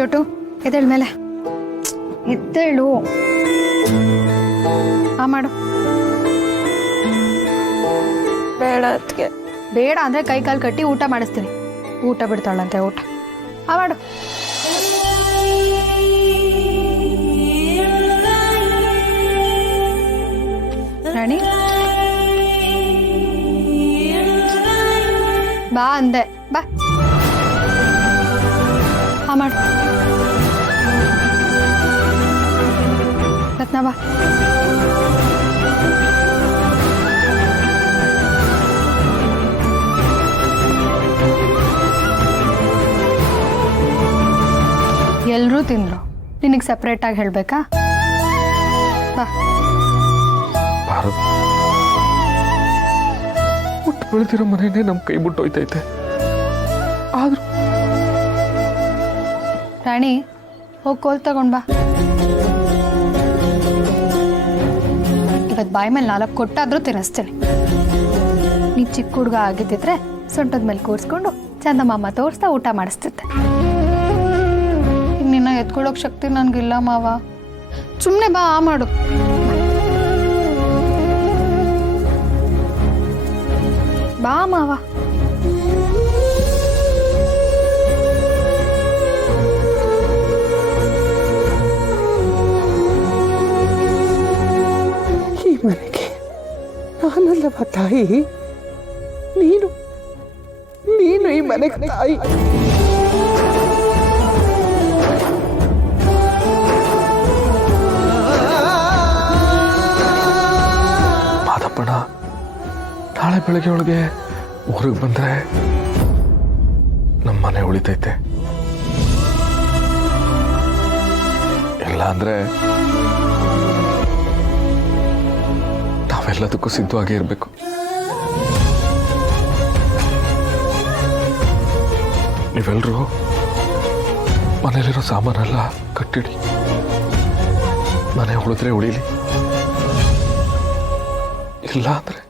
ಚೋಟು ಎದ್ದೇಳ ಮೇಲೆ ಎದ್ದೇಳು ಮಾಡು ಬೇಡ ಅದಕ್ಕೆ ಬೇಡ ಅಂದ್ರೆ ಕೈ ಕಾಲು ಕಟ್ಟಿ ಊಟ ಮಾಡಿಸ್ತೀನಿ ಊಟ ಬಿಡ್ತಾಳಂತೆ ಊಟ ಮಾಡು ರಾಣಿ ಬಾ ಅಂದೆ ಬಾ ಮಾಡು ರತ್ನ ಬಾ ಎಲ್ಲರೂ ತಿಂದ್ರು ನಿನಗೆ ಸಪ್ರೇಟಾಗಿ ಹೇಳಬೇಕಾ ಬಾ ಭಾರತ್ ಹುಟ್ಟು ಬೆಳೆದಿರೋ ಮನೆಯೇ ನಮ್ಮ ಕೈ ಬಿಟ್ಟು ಹೋಯ್ತೈತೆ ಆದ್ರೂ ರಾಣಿ ಹೋಗಿ ಕೋಲ್ ತಗೊಂಡ್ ಬಾ ಇವತ್ತು ಬಾಯಿ ಮೇಲೆ 4 ಕೊಟ್ಟಾದ್ರೂ ತಿನ್ನಿಸ್ತೀನಿ ನೀ ಚಿಕ್ಕ ಹುಡುಗ ಆಗಿದ್ದಿದ್ರೆ ಸೊಂಟದ ಮೇಲೆ ಕೂರಿಸ್ಕೊಂಡು ಚಂದಮಾಮ ತೋರಿಸ್ತಾ ಊಟ ಮಾಡಿಸ್ತಿದ್ದೆ ನಿನ್ನ ಎತ್ಕೊಳ್ಳೋಕ್ ಶಕ್ತಿ ನನ್ಗಿಲ್ಲ ಮಾವ ಸುಮ್ಮನೆ ಬಾ ಮಾಡು ಬಾ ಮಾವ ಈ ಮನೆಗೆ ನಾನಲ್ಲವ ತಾಯಿ ನೀನು ಈ ಮನೆಗೆ ತಾಯಿ ಮಾದಪ್ಪಣ್ಣ ನಾಳೆ ಬೆಳಗ್ಗೆ ಒಳಗೆ ಊರಿಗೆ ಬಂದ್ರೆ ನಮ್ಮ ಮನೆ ಉಳಿತೈತೆ ಇಲ್ಲ ಅಂದ್ರೆ ನಾವೆಲ್ಲದಕ್ಕೂ ಸಿದ್ಧವಾಗಿ ಇರಬೇಕು ನೀವೆಲ್ಲರೂ ಮನೇಲಿರೋ ಸಾಮಾನೆಲ್ಲ ಕಟ್ಟಿಡಿ ಮನೆ ಉಳಿದ್ರೆ ಉಳಿಲಿ ಇಲ್ಲ ಅಂದ್ರೆ